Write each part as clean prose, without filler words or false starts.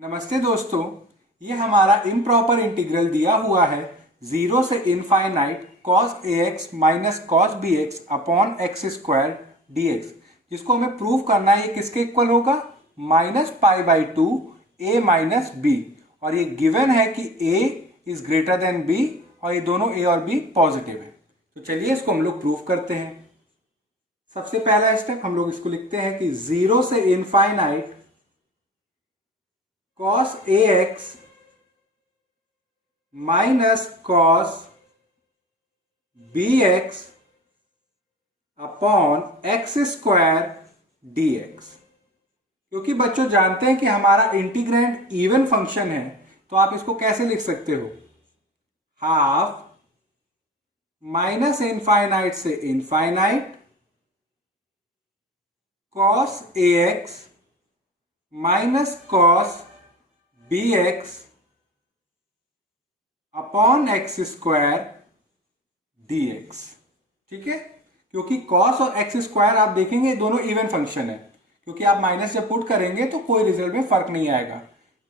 नमस्ते दोस्तों, ये हमारा इम्प्रॉपर इंटीग्रल दिया हुआ है 0 से infinite cos ax minus cos b x upon x square d x, जिसको हमें प्रूव करना है ये किसके इक्वल होगा, -π/2 a माइनस बी। और ये गिवन है कि a is greater than b और ये दोनों a और b पॉजिटिव है। तो चलिए इसको हम लोग प्रूव करते हैं। सबसे पहला स्टेप हम लोग इसको लिखते हैं कि 0 से infinite cos ax minus cos bx upon x square dx। क्योंकि बच्चों जानते हैं कि हमारा इंटीग्रैंड इवन फंक्शन है, तो आप इसको कैसे लिख सकते हो, हाफ माइनस इनफाइनाइट से infinite cos ax minus cos bx upon x square dx। ठीक है, क्योंकि cos और एक्स स्क्वायर आप देखेंगे दोनों इवन फंक्शन है, क्योंकि आप माइनस जब पुट करेंगे तो कोई रिजल्ट में फर्क नहीं आएगा।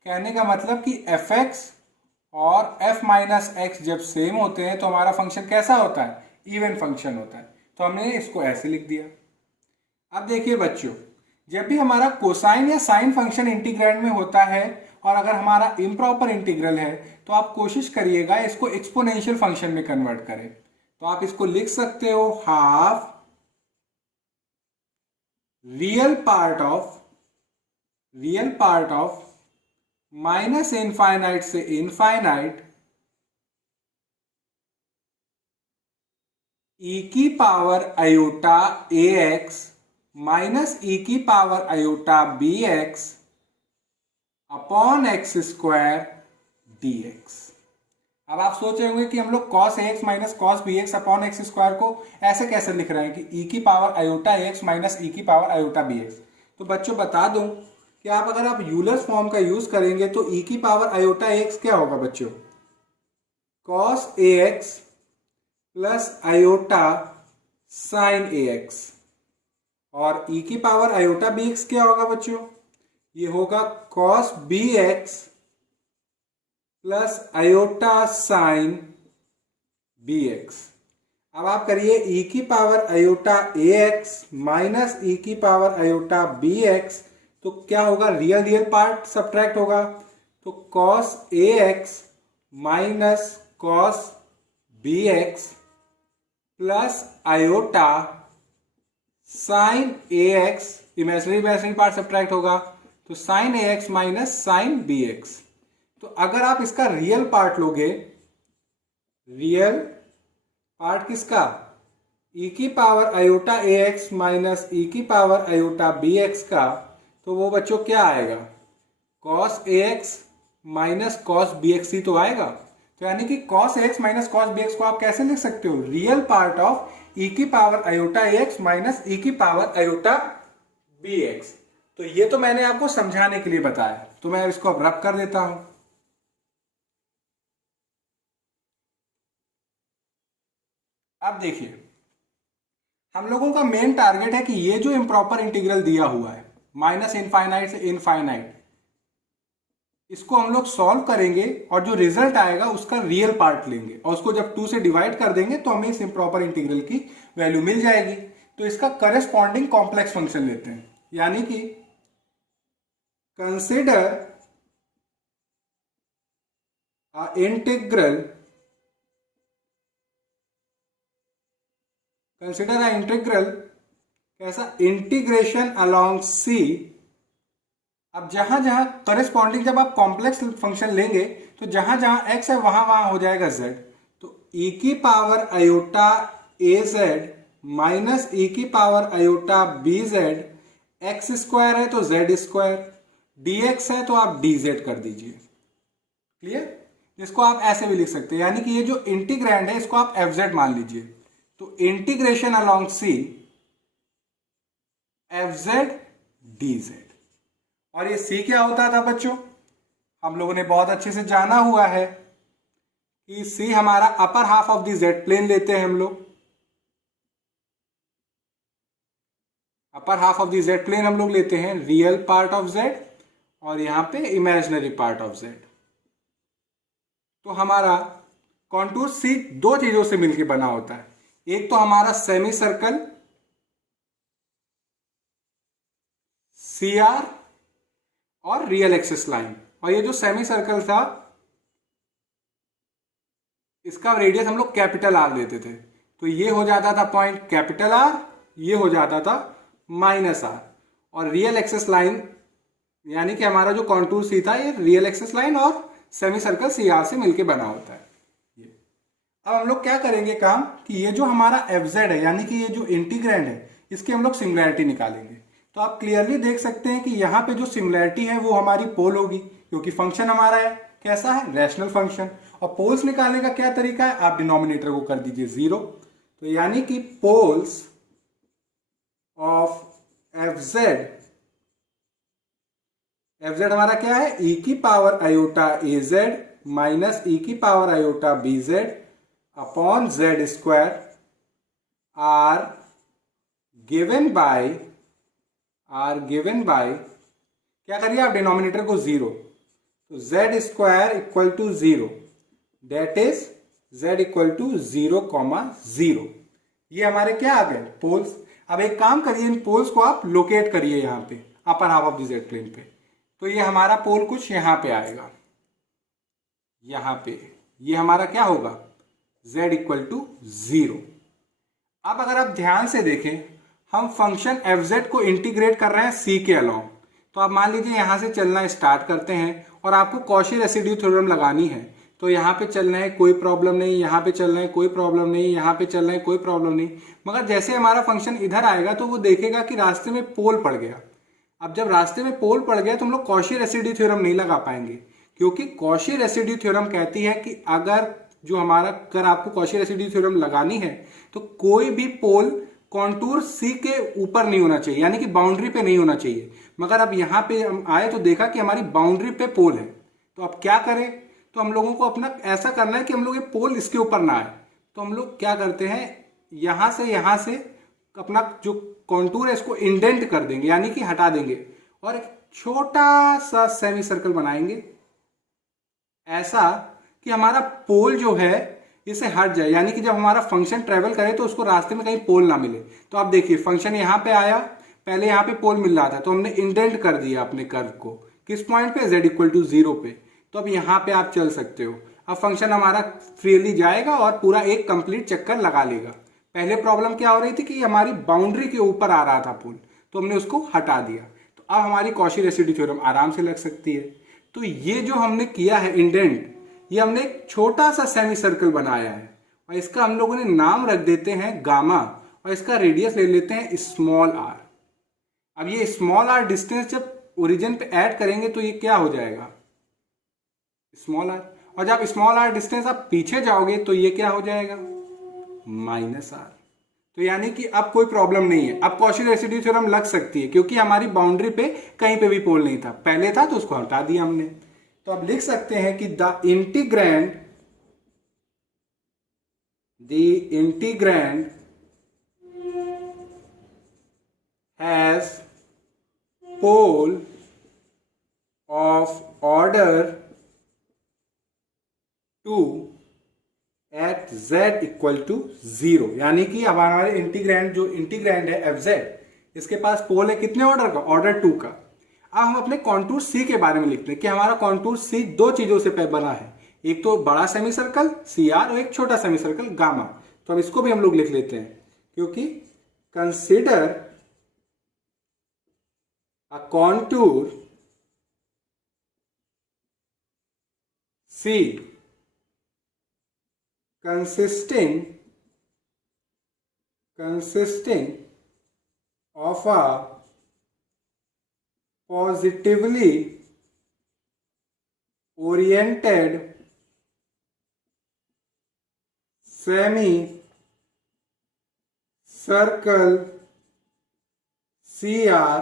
कहने का मतलब कि fx और f माइनस एक्स जब सेम होते हैं तो हमारा फंक्शन कैसा होता है, इवन फंक्शन होता है। तो हमने इसको ऐसे लिख दिया। अब देखिए बच्चों, जब भी हमारा कोसाइन या साइन फंक्शन इंटीग्रैंड में होता है और अगर हमारा इम्प्रॉपर इंटीग्रल है तो आप कोशिश करिएगा इसको एक्सपोनेंशियल फंक्शन में कन्वर्ट करें। तो आप इसको लिख सकते हो half real part of minus infinite से इनफाइनाइट e की power iota ax minus e की power iota bx upon x square dx। अब आप सोच रहे होंगे कि हम लोग cos ax minus cos bx upon x square को ऐसे कैसे लिख रहे हैं कि e की power iota ax minus e की पावर आयोटा bx। तो बच्चों बता दूं कि अगर आप यूलर्स फॉर्म का यूज करेंगे तो e की पावर आयोटा ax क्या होगा बच्चों, cos ax plus iota sine ax, और e की पावर आयोटा bx क्या होगा बच्चों, ये होगा cos bx plus iota sign bx। अब आप करिए e की power iota ax minus e की पावर आयोटा bx, तो क्या होगा, रियल पार्ट सब्ट्रैक्ट होगा, तो cos ax minus cos bx plus iota sine ax, imaginary part subtract होगा, तो sine ax minus sine bx। तो अगर आप इसका रियल पार्ट लोगे, रियल पार्ट किसका, e की power iota ax minus e की पावर आयोटा bx का, तो वो बच्चों क्या आएगा, cos ax minus cos bx ही तो आएगा। तो यानी कि cos ax minus cos bx को आप कैसे लिख सकते हो, रियल पार्ट ऑफ e की power iota ax minus e की पावर आयोटा bx। तो ये तो मैंने आपको समझाने के लिए बताया, तो मैं इसको अब रब कर देता हूं। अब देखिए, हम लोगों का मेन टारगेट है कि ये जो इम्प्रॉपर इंटीग्रल दिया हुआ है माइनस इनफाइनाइट से इनफाइनाइट, इसको हम लोग सॉल्व करेंगे और जो रिजल्ट आएगा उसका रियल पार्ट लेंगे और उसको जब 2 से डिवाइड कर देंगे तो हमें इस इम्प्रॉपर इंटीग्रल की वैल्यू मिल जाएगी। तो इसका करेस्पॉन्डिंग कॉम्प्लेक्स फंक्शन लेते हैं, यानी कि कंसिडर इंटीग्रल कैसा, इंटीग्रेशन अलोंग सी। अब जहां जहां करेस्पॉन्डिंग, जब आप कॉम्प्लेक्स फंक्शन लेंगे तो जहां जहां x है वहां वहां हो जाएगा z। तो e की power iota az minus e की power iota bz, x square है तो z स्क्वायर, dx है तो आप dz कर दीजिए। क्लियर, इसको आप ऐसे भी लिख सकते हैं, यानी कि ये जो इंटीग्रैंड है इसको आप fz मान लीजिए। तो इंटीग्रेशन अलोंग सी fz dz। और ये c क्या होता था बच्चों, हम लोगों ने बहुत अच्छे से जाना हुआ है कि c हमारा upper half of the z plane लेते हैं हम लोग, upper half of the z plane हम लोग लेते हैं रियल पार्ट ऑफ z और यहाँ पे इमेजिनरी पार्ट ऑफ z। तो हमारा कॉन्टूर सी दो चीजों से मिलकर बना होता है, एक तो हमारा सेमी सर्कल सी आर और रियल एक्सिस लाइन, और ये जो सेमी सर्कल था इसका रेडियस हम लोग कैपिटल आर लेते थे, तो ये हो जाता था पॉइंट कैपिटल आर, ये हो जाता था माइनस आर, और रियल एक्सिस लाइन यानी कि हमारा जो कॉन्टूर सी था ये रियल एक्सिस लाइन और सेमी सर्कल सी आर से मिलके बना होता है। ये अब हम लोग क्या करेंगे काम कि ये जो हमारा एफ जेड है यानी कि ये जो इंटीग्रैंड है इसकी हम लोग सिमिलैरिटी निकालेंगे। तो आप क्लियरली देख सकते हैं कि यहाँ पे जो सिमिलैरिटी है वो हमारी पोल होगी, क्योंकि फंक्शन हमारा है कैसा है, रैशनल फंक्शन। और पोल्स निकालने का क्या तरीका है, आप डिनोमिनेटर को कर दीजिए 0। तो यानी कि पोल्स ऑफ एफ जेड हमारा क्या है, e की पावर आयोटा ए जेड माइनस ई की power iota B z upon z square are given by क्या करिए आप डिनोमिनेटर को 0, तो z square equal to 0, that is z equal to 0,0। ये हमारे क्या आ गए पोल्स। अब एक काम करिए, इन पोल्स को आप लोकेट करिए यहाँ पे upper half of the z plane पे, तो ये हमारा पोल कुछ यहाँ पे आएगा, यहाँ पे ये हमारा क्या होगा z इक्वल टू 0। अब अगर आप ध्यान से देखें हम फंक्शन एफ को इंटीग्रेट कर रहे हैं c के अलोंग, तो आप मान लीजिए यहाँ से चलना स्टार्ट करते हैं और आपको कॉची रेसिड्यू थ्योरम लगानी है, तो यहाँ पे चलना है कोई प्रॉब्लम नहीं, यहाँ पे चलना है कोई प्रॉब्लम नहीं, यहाँ पे चलना है कोई प्रॉब्लम नहीं, मगर जैसे हमारा फंक्शन इधर आएगा तो वो देखेगा कि रास्ते में पोल पड़ गया। अब जब रास्ते में पोल पड़ गया तो हम लोग कॉची रेसिड्यू थ्योरम नहीं लगा पाएंगे, क्योंकि कॉची रेसिड्यू थ्योरम कहती है कि अगर आपको कॉची रेसिड्यू थ्योरम लगानी है तो कोई भी पोल कॉन्टूर सी के ऊपर नहीं होना चाहिए, यानी कि बाउंड्री पे नहीं होना चाहिए। मगर अब यहाँ पे हम आए तो देखा कि हमारी बाउंड्री पे पोल है, तो अब क्या करें, तो हम लोगों को अपना ऐसा करना है कि हम लोग ये पोल इसके ऊपर ना आए। तो हम लोग क्या करते हैं, यहाँ से अपना जो कॉन्टूर है इसको इंडेंट कर देंगे, यानी कि हटा देंगे, और एक छोटा सा सेमी सर्कल बनाएंगे ऐसा कि हमारा पोल जो है इसे हट जाए, यानी कि जब हमारा फंक्शन ट्रेवल करे तो उसको रास्ते में कहीं पोल ना मिले। तो आप देखिए फंक्शन यहाँ पे आया, पहले यहाँ पे पोल मिल रहा था तो हमने इंडेंट कर दिया अपने कर्व को, किस पॉइंट पे, z इक्वल टू 0 पे। तो अब यहाँ पे आप चल सकते हो, अब फंक्शन हमारा फ्रीली जाएगा और पूरा एक कंप्लीट चक्कर लगा लेगा। पहले प्रॉब्लम क्या हो रही थी कि हमारी बाउंड्री के ऊपर आ रहा था पोल, तो हमने उसको हटा दिया, तो अब हमारी कॉची रेसिड्यू थ्योरम आराम से लग सकती है। तो ये जो हमने किया है इंडेंट, ये हमने एक छोटा सा सेमी सर्कल बनाया है और इसका हम लोगों ने नाम रख देते हैं गामा, और इसका रेडियस ले लेते हैं स्मॉल आर। अब ये स्मॉल आर डिस्टेंस जब ओरिजिन पे ऐड करेंगे तो ये क्या हो जाएगा स्मॉल आर, और जब स्मॉल आर डिस्टेंस आप पीछे जाओगे तो ये क्या हो जाएगा माइनस आर। तो यानी कि अब कोई प्रॉब्लम नहीं है, अब कॉची रेसिड्यू थ्योरम लग सकती है, क्योंकि हमारी बाउंड्री पे कहीं पे भी पोल नहीं था, पहले था तो उसको हटा दिया हमने। तो अब लिख सकते हैं कि the integrand has pole of order 2 at z equal to 0, यानी कि अब हमारे इंटीग्रैंड है एफ जेड, इसके पास पोल है कितने ऑर्डर का, ऑर्डर 2 का। अब हम अपने कॉन्टूर सी के बारे में लिखते हैं कि हमारा कॉन्टूर सी दो चीजों से बना है, एक तो बड़ा सेमी सर्कल सी आर और एक छोटा सेमी सर्कल गामा। तो अब इसको भी हम लोग लिख लेते हैं, क्योंकि consider a contour C consisting of a positively oriented semi circle CR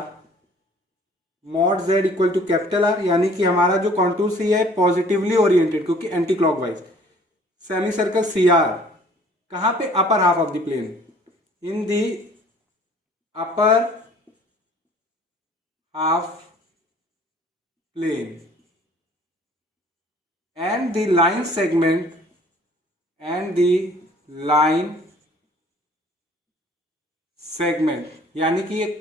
mod z equal to capital R, यानी कि हमारा जो कॉन्टूर सी है पॉजिटिवली ओरिएंटेड, क्योंकि anti clockwise semi circle C R कहां पे, upper half of the plane, in the upper half plane and the line segment यानी कि एक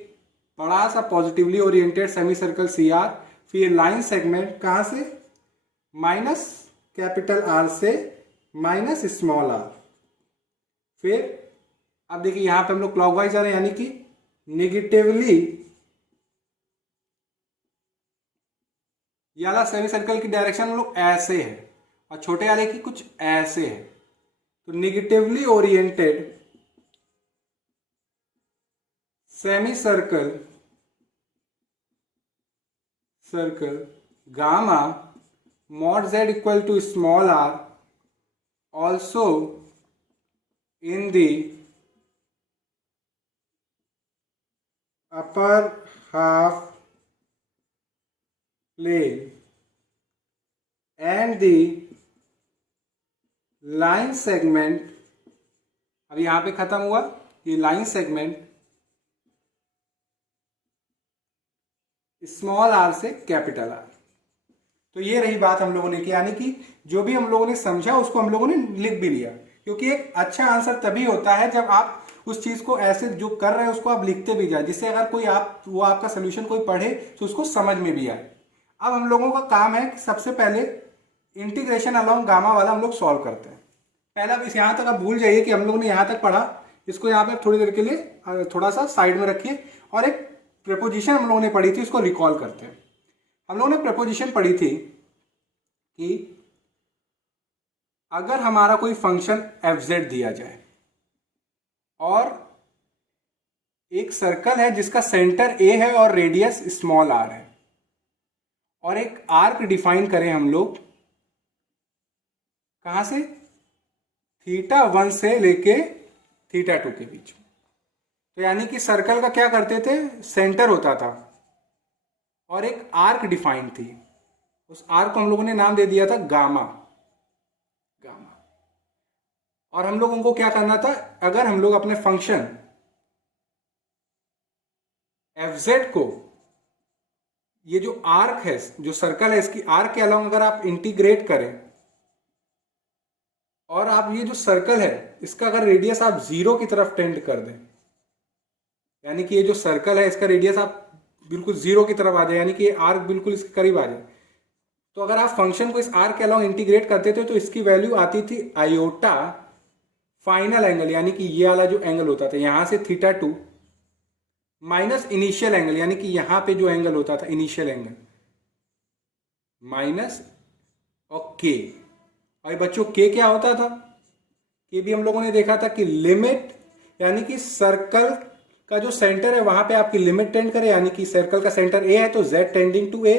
बड़ा सा positively oriented semi circle C R, फिर लाइन सेगमेंट कहाँ से, माइनस कैपिटल आर से माइनस स्मॉल आर। फिर अब देखिए यहां पे हम लोग क्लॉकवाइज जा रहे हैं, यानी कि नेगेटिवली ये वाला सेमी सर्कल की डायरेक्शन हम लोग ऐसे है और छोटे वाले की कुछ ऐसे है। तो negatively oriented semi circle gamma mod z equal to small r also in the upper half plane and the line segment, अब यहां पे खत्म हुआ ये लाइन सेगमेंट स्मॉल आर से कैपिटल आर। तो ये रही बात हम लोगों ने की, यानी कि जो भी हम लोगों ने समझा उसको हम लोगों ने लिख भी लिया, क्योंकि एक अच्छा आंसर तभी होता है जब आप उस चीज को ऐसे जो कर रहे हैं उसको आप लिखते भी जाए, जिससे अगर कोई वो आपका सोल्यूशन कोई पढ़े तो उसको समझ में भी आए। अब हम लोगों का काम है कि सबसे पहले इंटीग्रेशन अलोंग गामा वाला हम लोग सॉल्व करते हैं। पहला इस यहाँ तक आप भूल जाइए कि हम लोगों ने यहाँ तक पढ़ा, इसको यहाँ पे थोड़ी देर के लिए थोड़ा सा साइड में रखिए और एक प्रेपोजिशन हम लोगों ने पढ़ी थी उसको रिकॉल करते हैं। हम लोगों ने प्रेपोजिशन पढ़ी थी कि अगर हमारा कोई फंक्शन fz दिया जाए और एक सर्कल है जिसका सेंटर a है और रेडियस स्मॉल r है और एक आर्क डिफाइन करें हम लोग कहां से, θ1 से लेके θ2 के बीच। तो यानी कि सर्कल का क्या करते थे, सेंटर होता था और एक आर्क डिफाइन थी, उस आर्क को हम लोगों ने नाम दे दिया था गामा। और हम लोगों को क्या करना था, अगर हम लोग अपने फंक्शन fz को ये जो आर्क है, जो सर्कल है, इसकी आर्क के अलावा अगर आप इंटीग्रेट करें और आप ये जो सर्कल है इसका अगर रेडियस आप 0 की तरफ टेंड कर दें, यानी कि ये जो सर्कल है इसका रेडियस आप बिल्कुल 0 की तरफ आ जाए, यानी कि ये आर्क बिल्कुल इसके करीब आ जाए, तो अगर आप फंक्शन को इस आर्क के अलावा इंटीग्रेट करते थे तो इसकी वैल्यू आती थी आयोटा फाइनल एंगल, यानी कि ये वाला जो एंगल होता था यहां से θ2 माइनस इनिशियल एंगल, यानी कि यहां पे जो एंगल होता था इनिशियल एंगल माइनस और k। और बच्चों k क्या होता था, k भी हम लोगों ने देखा था कि लिमिट, यानी कि सर्कल का जो सेंटर है वहां पे आपकी लिमिट टेंड करे, यानी कि सर्कल का सेंटर a है तो z tending to a,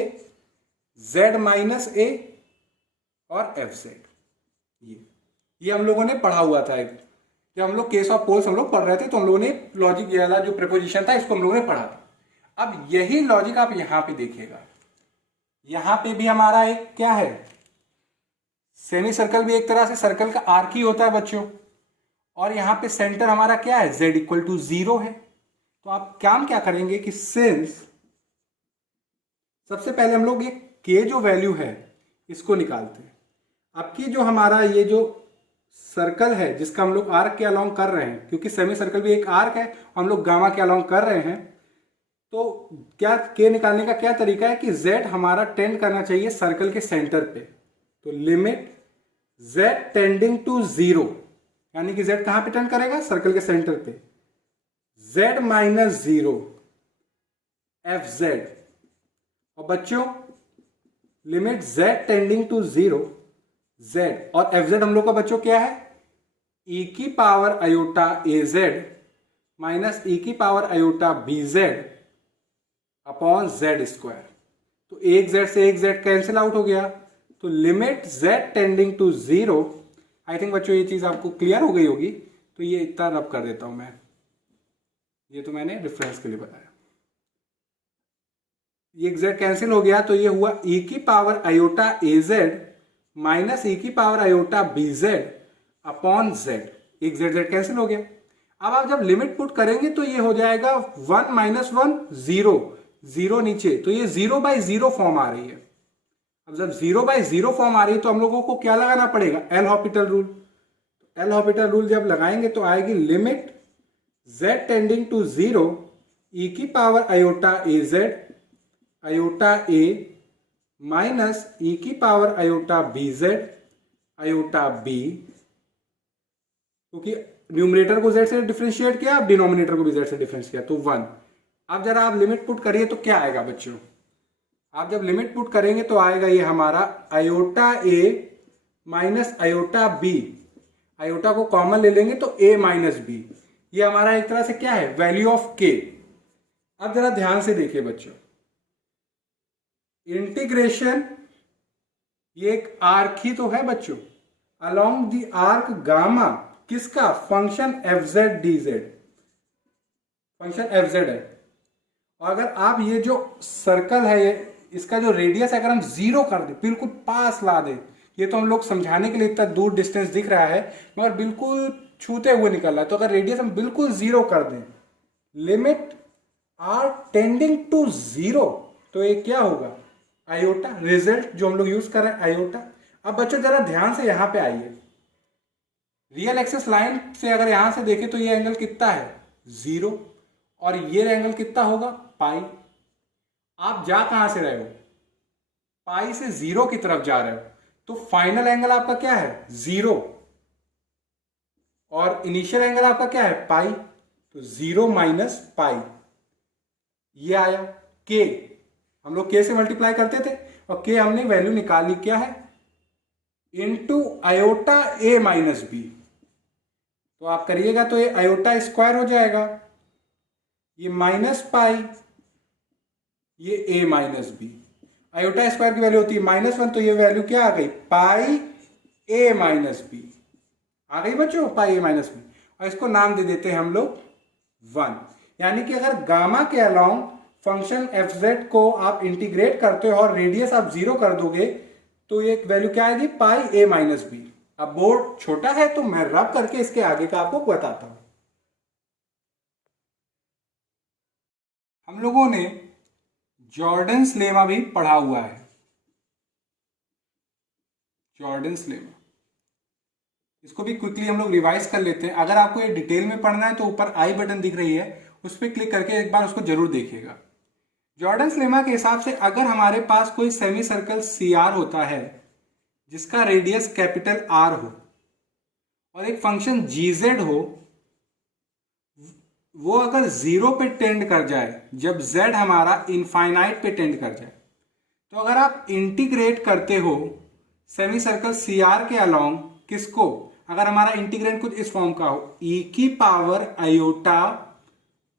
z minus a और fz। ये हम लोगों ने पढ़ा हुआ था। जब हम लोग केस ऑफ पोल्स हम लोग पढ़ रहे थे तो हम लोगों ने लॉजिक वाला जो प्रीपोजिशन था इसको हम लोगों ने पढ़ा था। अब यही लॉजिक आप यहां पे देखिएगा, यहां पे भी हमारा एक क्या है, सेमी सर्कल भी एक तरह से सर्कल का आर्क ही होता है बच्चों, और यहां पे सेंटर हमारा क्या है, z इक्वल टू 0 है। तो आप काम क्या करेंगे कि सिंस सबसे पहले हम लोग ये k जो वैल्यू है इसको निकालते हैं। अब की जो हमारा ये जो सर्कल है जिसका हम लोग आर्क के अलोंग कर रहे हैं, क्योंकि सेमी सर्कल भी एक आर्क है हम लोग गामा के अलोंग कर रहे हैं, तो क्या k निकालने का क्या तरीका है कि z हमारा टेंड करना चाहिए सर्कल के सेंटर पे। तो लिमिट z टेंडिंग टू 0, यानी कि z कहां पे टेंड करेगा, सर्कल के सेंटर पे, z माइनस 0 fz। और बच्चों limit z tending to 0 z और fz हम लोग का बच्चों क्या है, e की power iota az minus e की power iota bz upon z square. तो एक z से एक z कैंसिल आउट हो गया, तो limit z tending to 0। I think बच्चों ये चीज आपको क्लियर हो गई होगी, तो ये इतना रब कर देता हूं मैं, ये तो मैंने रेफरेंस के लिए बताया। ये z कैंसिल हो गया तो ये हुआ e की power iota az minus e की power iota bz upon z। एक z कैंसिल हो गया। अब आप जब लिमिट पुट करेंगे तो ये हो जाएगा 1 माइनस 1 0, 0 नीचे, तो ये 0 बाई 0 फॉर्म आ रही है। अब जब 0/0 फॉर्म आ रही है तो हम लोगों को क्या लगाना पड़ेगा, L Hopital rule. L Hopital rule जब लगाएंगे तो आएगी limit z tending to 0 e की power iota A z iota a minus e की power iota B z iota b, क्योंकि न्यूमरेटर को z से डिफरेंशिएट किया, अब डिनोमिनेटर को भी z से डिफरेंशिएट किया तो 1। अब जरा आप लिमिट पुट करिए तो क्या आएगा बच्चों, आप जब लिमिट पुट करेंगे तो आएगा ये हमारा iota a minus iota B, iota को कॉमन ले लेंगे तो a माइनस बी, ये हमारा एक तरह से क्या है, वैल्यू ऑफ k। अब जरा ध्यान से देखिए बच्चों, इंटीग्रेशन ये एक आर्क ही तो है बच्चों, अलोंग द आर्क गामा, किसका, function F Z D Z, function F Z है। और अगर आप ये जो सर्कल है ये इसका जो रेडियस है अगर हम 0 कर दें, बिल्कुल पास ला दें, ये तो हम लोग समझाने के लिए इतना दूर डिस्टेंस दिख रहा है मगर बिल्कुल छूते हुए निकल रहा है, तो अगर रेडियस हम बिल्कुल 0 कर दें, लिमिट आर टेंडिंग टू 0, तो ये क्या होगा, आयोटा, रिजल्ट जो हम लोग यूज कर रहे हैं आयोटा। अब बच्चों जरा ध्यान से यहां पे आइए, रियल एक्सिस लाइन से अगर यहां से देखें तो ये एंगल कितना है, 0, और ये एंगल कितना होगा, पाई। आप जा कहां से रहे हो, पाई से 0 की तरफ जा रहे हो, तो फाइनल एंगल आपका क्या है, 0, और इनिशियल एंगल आपका क्या है, पाई, तो 0 माइनस पाई, ये आया के, हम लोग के से मल्टीप्लाई करते थे और के हमने वैल्यू निकाली क्या है, into iota a minus b, तो आप करिएगा तो ये आयोटा स्क्वायर हो जाएगा, ये माइनस पाई, ये a minus b, iota square की वैल्यू होती है -1, तो ये वैल्यू क्या आ गई, पाई a माइनस बी आ गई बच्चों, पाई a माइनस बी, और इसको नाम दे देते हैं हम लोग 1। यानी कि अगर गामा के अलोंग फंक्शन एफ जेड को आप इंटीग्रेट करते हो और रेडियस आप 0 कर दोगे तो ये वैल्यू क्या आएगी, पाई a माइनस बी। अब बोर्ड छोटा है तो मैं रब करके इसके आगे का आपको बताता हूं। हम लोगों ने जॉर्डन्स लेमा भी पढ़ा हुआ है, जॉर्डन्स लेमा, इसको भी क्विकली हम लोग रिवाइज कर लेते हैं। अगर आपको ये डिटेल में पढ़ना है तो ऊपर आई बटन दिख रही है, उस पर क्लिक करके एक बार उसको जरूर देखिएगा। जॉर्डन्स लेमा के हिसाब से अगर हमारे पास कोई सेमी सर्कल सी आर होता है जिसका रेडियस कैपिटल आर हो और एक फंक्शन जी जेड हो, वो अगर 0 पे टेंड कर जाए, जब z हमारा इनफाइनाइट पे टेंड कर जाए, तो अगर आप इंटीग्रेट करते हो सेमी सर्कल सी आर के अलोंग किसको, अगर हमारा इंटीग्रेंट कुछ इस फॉर्म का हो, e की power iota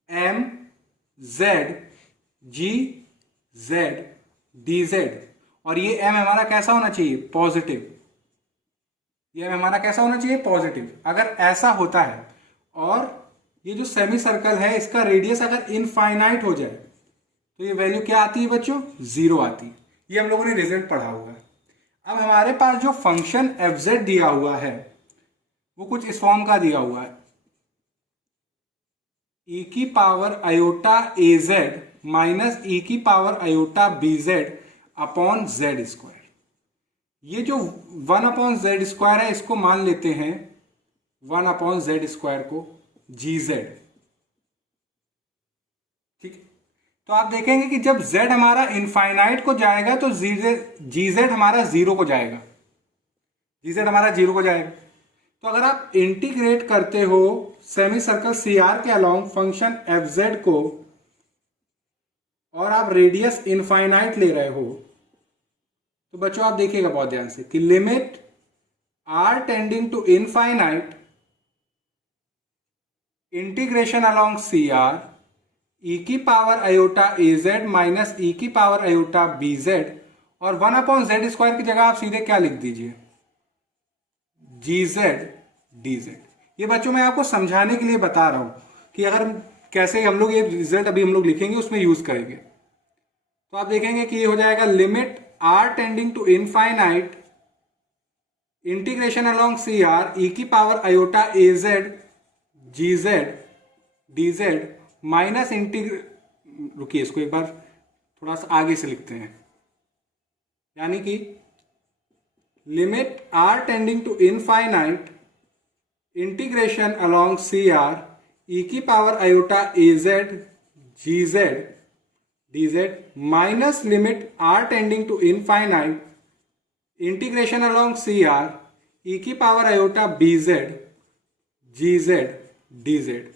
m z g z dz, और ये m हमारा कैसा होना चाहिए, पॉजिटिव, ये m हमारा कैसा होना चाहिए, पॉजिटिव। अगर ऐसा होता है और ये जो सेमी सर्कल है इसका रेडियस अगर इनफाइनाइट हो जाए तो ये वैल्यू क्या आती है बच्चों, 0 आती है। ये हम लोगों ने रिजल्ट पढ़ा हुआ है। अब हमारे पास जो फंक्शन एफ जेड दिया हुआ है वो कुछ इस फॉर्म का दिया हुआ है, e की पावर आयोटा ए जेड माइनस e की power iota B z upon z square. ये जो 1/z स्क्वायर है इसको मान लेते हैं 1/z स्क्वायर को जी जेड, ठीक है। तो आप देखेंगे कि जब z हमारा इनफाइनाइट को जाएगा तो जी जेड हमारा 0 को जाएगा, जी जेड हमारा 0 को जाएगा। तो अगर आप इंटीग्रेट करते हो सेमी सर्कल सी आर के अलोंग फंक्शन एफ जेड को और आप रेडियस इनफाइनाइट ले रहे हो, तो बच्चों आप देखिएगा बहुत ध्यान से कि limit R tending to infinite integration along C R ई की पावर आयोटा ए जेड माइनस ई की पावर आयोटा बी जेड, और 1/z स्क्वायर की जगह आप सीधे क्या लिख दीजिए, जी जेड डी जेड। ये बच्चों मैं आपको समझाने के लिए बता रहा हूं कि अगर कैसे हम लोग ये रिजल्ट अभी हम लोग लिखेंगे उसमें यूज करेंगे। तो आप देखेंगे कि ये हो जाएगा limit R tending to infinite integration along C R ई की पावर आयोटा ए जेड जी जेड डी जेड माइनस रुकिए इसको एक बार थोड़ा सा आगे से लिखते हैं, यानी कि limit R tending to infinite integration along C R ई की power iota A Z ji Z D Z minus limit R tending to infinite integration along C R ई की पावर आयोटा बी जेड जी Z D Z.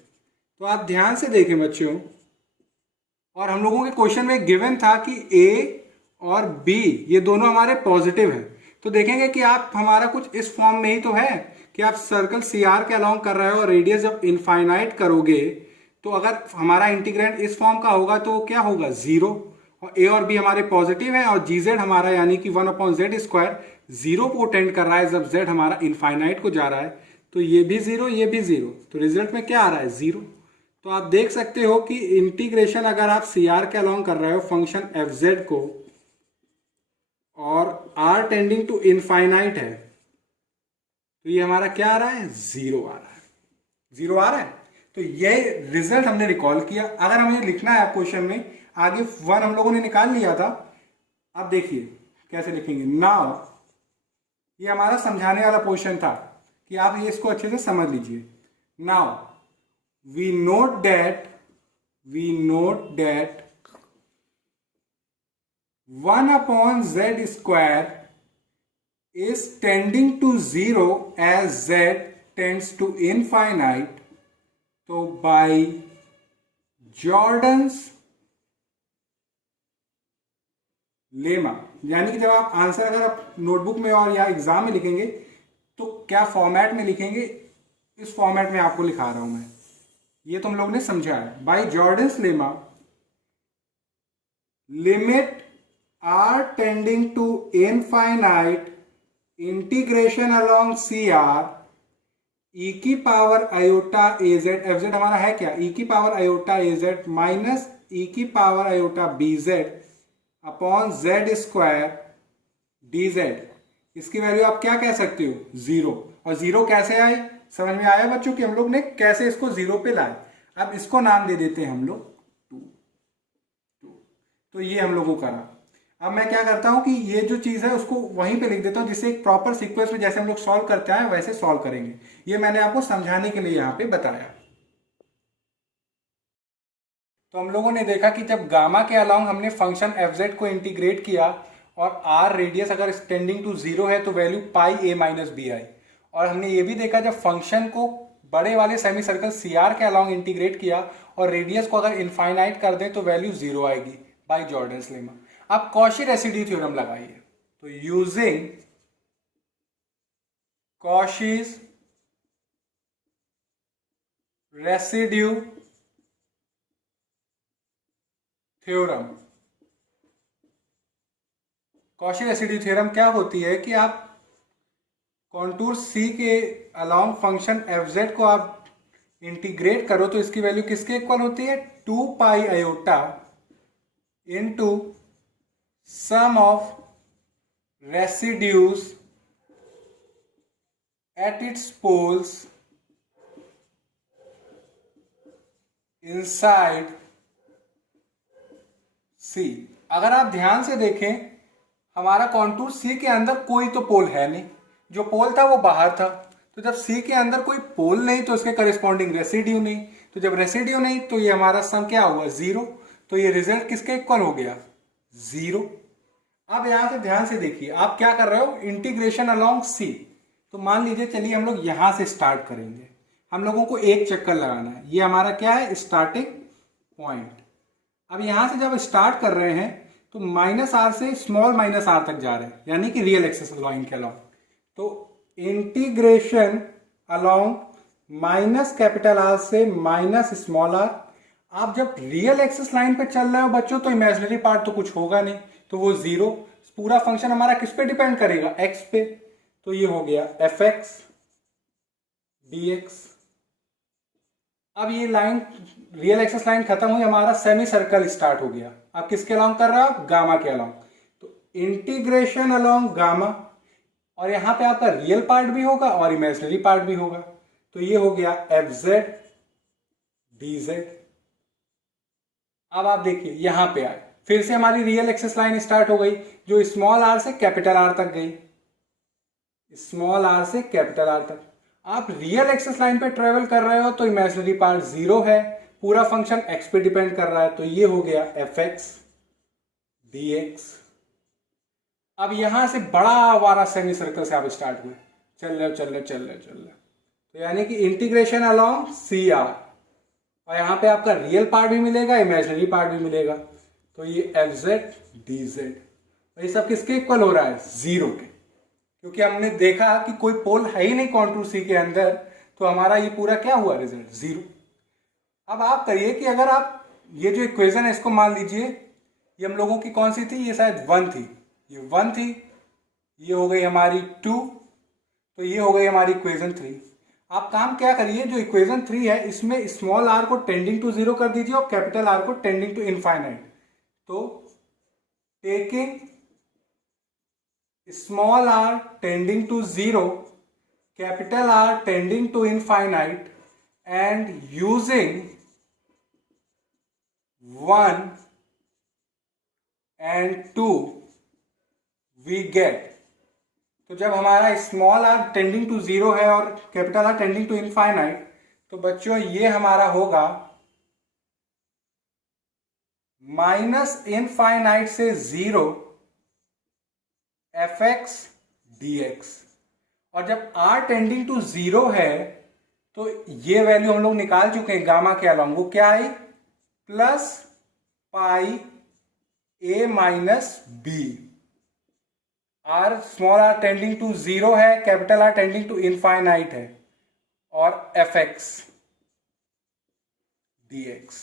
तो आप ध्यान से देखें बच्चों, और हम लोगों के क्वेश्चन में गिवन था कि ए और बी ये दोनों हमारे पॉजिटिव हैं, तो देखेंगे कि आप हमारा कुछ इस फॉर्म में ही तो है कि आप सर्कल सी आर के अलोंग कर रहे हो और रेडियस जब इनफाइनाइट करोगे तो अगर हमारा इंटीग्रेंड इस फॉर्म का होगा तो क्या होगा, जीरो। और ए और बी हमारे पॉजिटिव है और जी जेड हमारा यानी कि 1/z² जीरो को टेंड कर रहा है जब जेड हमारा इनफाइनाइट को जा रहा है, तो ये भी जीरो ये भी जीरो, तो रिजल्ट में क्या आ रहा है, जीरो। तो आप देख सकते हो कि इंटीग्रेशन अगर आप सी आर के अलोंग कर रहे हो फंक्शन एफ जेड को और आर टेंडिंग टू इनफाइनाइट है तो ये हमारा क्या आ रहा है, जीरो आ रहा है, जीरो आ रहा है। तो ये रिजल्ट हमने रिकॉल किया। अगर हमें लिखना है क्वेश्चन में, आगे वन हम लोगों ने निकाल लिया था, अब देखिए कैसे लिखेंगे। नाउ ये हमारा समझाने वाला पोर्शन था कि आप ये इसको अच्छे से समझ लीजिए। Now we note that 1/z² is tending to 0 as z tends to infinite. तो by Jordan's लेमा, यानी कि जब आप आंसर अगर आप नोटबुक में और या एग्जाम में लिखेंगे तो क्या फॉर्मेट में लिखेंगे, इस फॉर्मेट में आपको लिखा रहा हूं मैं, ये तुम लोग ने समझा है। By Jordan's lemma limit R tending to infinite integration along C R ई की पावर आयोटा ए जेड, एफ जेड हमारा है क्या, ई की पावर आयोटा ए जेड माइनस ई की power iota B z upon z² d z. इसकी value आप क्या कह सकते हो, जीरो। और जीरो कैसे आए, समझ में आया बच्चों कि हम लोग ने कैसे इसको जीरो पे लाए। अब इसको नाम दे देते हैं हम लोग टू। तो ये हम लोगों को करा। अब मैं क्या करता हूं कि ये जो चीज है उसको वहीं पे लिख देता हूं, जिससे एक प्रॉपर सीक्वेंस में जैसे हम लोग सॉल्व करते हैं वैसे सॉल्व करेंगे। ये मैंने आपको समझाने के लिए यहां पे बताया। तो हम लोगों ने देखा कि जब गामा के अलाउंग हमने फंक्शन एफ जेड को इंटीग्रेट किया और आर रेडियस अगर टेंडिंग टू जीरो है तो value pi a minus b आई। और हमने ये भी देखा जब फंक्शन को बड़े वाले सेमी सर्कल सी आर के अलाउंग इंटीग्रेट किया और रेडियस को अगर इनफाइनाइट कर दें तो वैल्यू जीरो आएगी बाय जॉर्डन्स लेमा। अब कॉशी रेसिड्यू थ्योरम लगाइए। तो using Cauchy's residue theorem, Cauchy residue theorem क्या होती है कि आप कॉन्टूर सी के अलोंग फंक्शन एफ जेड को आप इंटीग्रेट करो तो इसकी वैल्यू किसके इक्वल होती है, 2 pi iota into sum of residues at its poles inside C. अगर आप ध्यान से देखें हमारा कॉन्टूर सी के अंदर कोई तो पोल है नहीं, जो पोल था वो बाहर था। तो जब सी के अंदर कोई पोल नहीं तो उसके करिस्पॉन्डिंग रेसिड्यू नहीं, तो जब रेसिड्यू नहीं तो ये हमारा सम क्या हुआ, जीरो। तो ये रिजल्ट किसके इक्वल हो गया, जीरो। अब यहां से ध्यान से देखिए आप क्या कर रहे हो, इंटीग्रेशन अलोंग सी। तो मान लीजिए चलिए हम लोग यहां से स्टार्ट करेंगे, हम लोगों को एक चक्कर लगाना है। ये हमारा क्या है, स्टार्टिंग पॉइंट। अब यहां से जब स्टार्ट कर रहे हैं तो माइनस आर से स्मॉल माइनस आर तक जा रहे हैं, यानी कि रियल एक्सिस लाइन के अलोंग। तो integration along minus capital R से माइनस स्मॉल आर। आप जब रियल एक्सिस लाइन पे चल रहे हो बच्चों तो इमेजिनरी पार्ट तो कुछ होगा नहीं, तो वो जीरो। पूरा फंक्शन हमारा किस पे डिपेंड करेगा, एक्स पे। तो ये हो गया एफ एक्स डी एक्स। अब ये लाइन रियल एक्सिस लाइन खत्म हुई, हमारा सेमी सर्कल स्टार्ट हो गया। अब किसके अलोंग कर रहा हो, गामा के अलोंग। तो इंटीग्रेशन अलोंग गामा, और यहां पे आपका रियल पार्ट भी होगा और इमेजिनरी पार्ट भी होगा। तो ये हो गया एफ जेड डी जेड। अब आप देखिए यहां पे आए फिर से हमारी रियल एक्सेस लाइन स्टार्ट हो गई जो स्मॉल आर से कैपिटल आर तक गई, स्मॉल आर से कैपिटल आर तक। आप रियल एक्सेस लाइन पे ट्रेवल कर रहे हो तो इमेजिनरी पार्ट 0 है, पूरा फंक्शन x पे डिपेंड कर रहा है, तो ये हो गया fx dx। अब यहां से बड़ा वाला सेमी सर्कल से आप स्टार्ट हुए, चल रहे, तो यानी कि इंटीग्रेशन अलोंग सी आर, और यहाँ पे आपका रियल पार्ट भी मिलेगा, इमेजिनरी पार्ट भी मिलेगा, तो ये एफ जेड डी जेड, ये सब किसके इक्वल हो रहा है? 0 के, क्योंकि हमने देखा कि कोई पोल है ही नहीं कॉन्टूर सी के अंदर, तो हमारा ये पूरा क्या हुआ रिजल्ट? 0। अब आप करिए कि अगर आप ये जो इक्वेशन है इसको मान लीजिए ये हम लोगों की कौन सी थी? ये शायद 1 थी, ये 1 थी, ये हो गई हमारी 2, तो ये हो गई हमारी इक्वेशन 3। आप काम क्या करिए, जो इक्वेशन 3 है इसमें स्मॉल आर को टेंडिंग टू 0 कर दीजिए और कैपिटल आर को टेंडिंग टू इनफाइनाइट। तो taking small are tending to 0, capital R tending to infinite, and using 1 and 2 we get, तो जब हमारा स्मॉल आर टेंडिंग टू 0 है और capital R tending to infinite, तो बच्चों ये हमारा होगा माइनस इनफाइनाइट से 0 fx dx, और जब r टेंडिंग टू 0 है तो ये वैल्यू हम लोग निकाल चुके हैं गामा के अलोंग, वो क्या आई? Plus pi a minus B. R small are tending to 0 है, capital R tending to infinite है, और fx dx,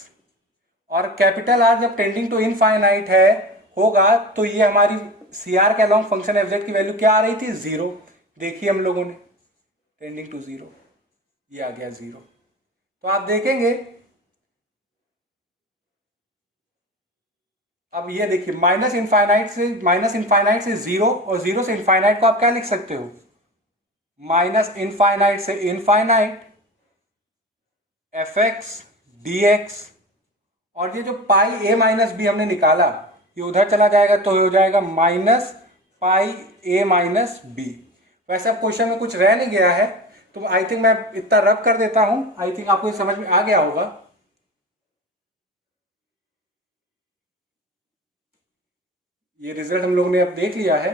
और कैपिटल आर जब टेंडिंग टू इनफाइनाइट है होगा तो ये हमारी सी आर के अलोंग फंक्शन एफ जेड की वैल्यू क्या आ रही थी? 0। देखिए हम लोगों ने टेंडिंग टू 0, ये आ गया 0। तो आप देखेंगे अब ये देखिए माइनस इनफाइनाइट से 0, और 0 से इनफाइनाइट को आप क्या लिख सकते हो? माइनस इनफाइनाइट से इनफाइनाइट fx dx, और ये जो पाई a माइनस बी हमने निकाला ये उधर चला जाएगा तो हो जाएगा minus pi a minus b. वैसे अब क्वेश्चन में कुछ रह नहीं गया है, तो आई थिंक मैं इतना रब कर देता हूं, आई थिंक आपको समझ में आ गया होगा। ये रिजल्ट हम लोग ने अब देख लिया है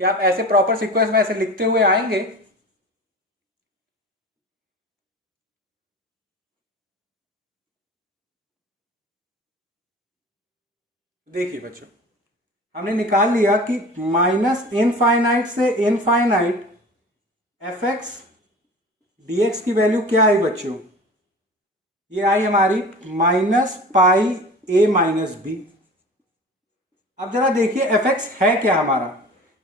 कि आप ऐसे प्रॉपर सीक्वेंस में ऐसे लिखते हुए आएंगे। देखिए बच्चों, हमने निकाल लिया कि माइनस इनफाइनाइट से इनफाइनाइट fx dx की वैल्यू क्या आई बच्चों? ये आई हमारी minus pi a minus b. अब जरा देखिए fx है क्या हमारा?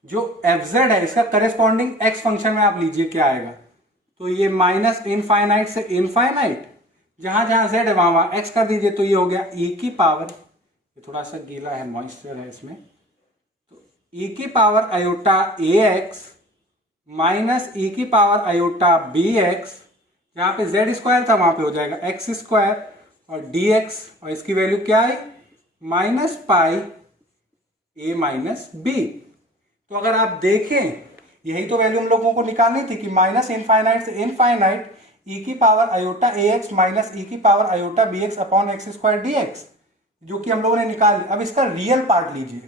जो fz है इसका करेस्पॉन्डिंग x फंक्शन में आप लीजिए क्या आएगा? तो ये माइनस इनफाइनाइट से इनफाइनाइट, जहां जहां z है वहां वहां x कर दीजिए, तो ये हो गया e की पावर, ये थोड़ा सा गीला है, मॉइस्चर है इसमें, तो e की power iota ax minus e की पावर आयोटा bx, जहां पे z स्क्वायर था वहां पे हो जाएगा x स्क्वायर, और dx, और इसकी वैल्यू क्या है? Minus pi a minus b. तो अगर आप देखें यही तो वैल्यू हम लोगों को निकालनी थी कि माइनस इनफाइनाइट से इनफाइनाइट e की power iota ax minus e की power iota bx upon x square dx, जो कि हम लोगों ने निकाल लिया। अब इसका रियल पार्ट लीजिए,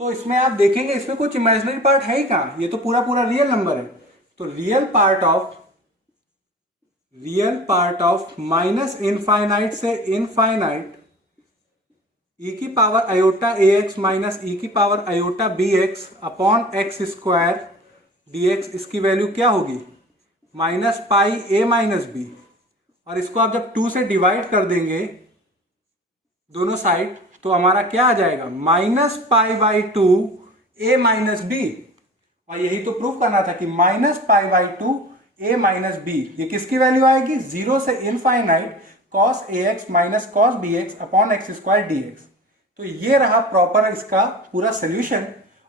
तो इसमें आप देखेंगे इसमें कुछ इमेजिनरी पार्ट है ही कहाँ, ये तो पूरा पूरा रियल नंबर है। तो real part of minus infinite से इनफाइनाइट e की power iota ax minus e की power iota bx upon x square dx, इसकी वैल्यू क्या होगी? Minus pi a minus b, और इसको आप जब 2 से डिवाइड कर देंगे दोनों साइड तो हमारा क्या आ जाएगा? Minus pi by 2 a minus b, और यही तो प्रूफ करना था कि minus pi by 2 a minus b, ये किसकी वैल्यू आएगी? 0 से infinite cos ax minus cos bx upon x square dx। तो ये रहा प्रॉपर इसका पूरा सोल्यूशन,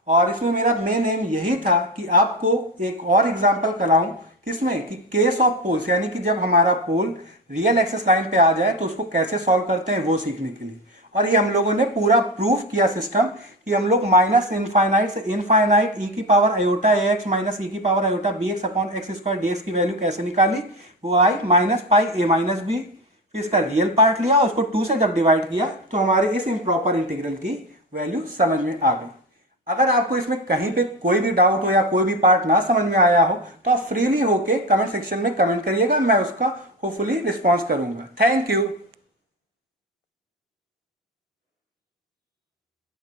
और इसमें मेरा मेन एम यही था कि आपको एक और एग्जांपल कराऊं, किसमें? कि केस ऑफ पोल्स, यानी कि जब हमारा पोल रियल एक्सेस लाइन पे आ जाए तो उसको कैसे सॉल्व करते हैं वो सीखने के लिए। और ये हम लोगों ने पूरा प्रूफ किया सिस्टम कि हम लोग माइनस इनफाइनाइट से इनफाइनाइट ई की power iota a x minus e की power iota b x upon x square d x की वैल्यू कैसे निकाली, वो आई minus pi a minus b. फिर इसका रियल पार्ट लिया, उसको 2 से जब डिवाइड किया तो हमारे इस इम्प्रॉपर इंटीग्रल की वैल्यू समझ में आ गई। अगर आपको इसमें कहीं पे कोई भी डाउट हो या कोई भी पार्ट ना समझ में आया हो तो आप फ्रीली होके कमेंट सेक्शन में कमेंट करिएगा, मैं उसका होपफुली रिस्पॉन्स करूंगा। Thank you.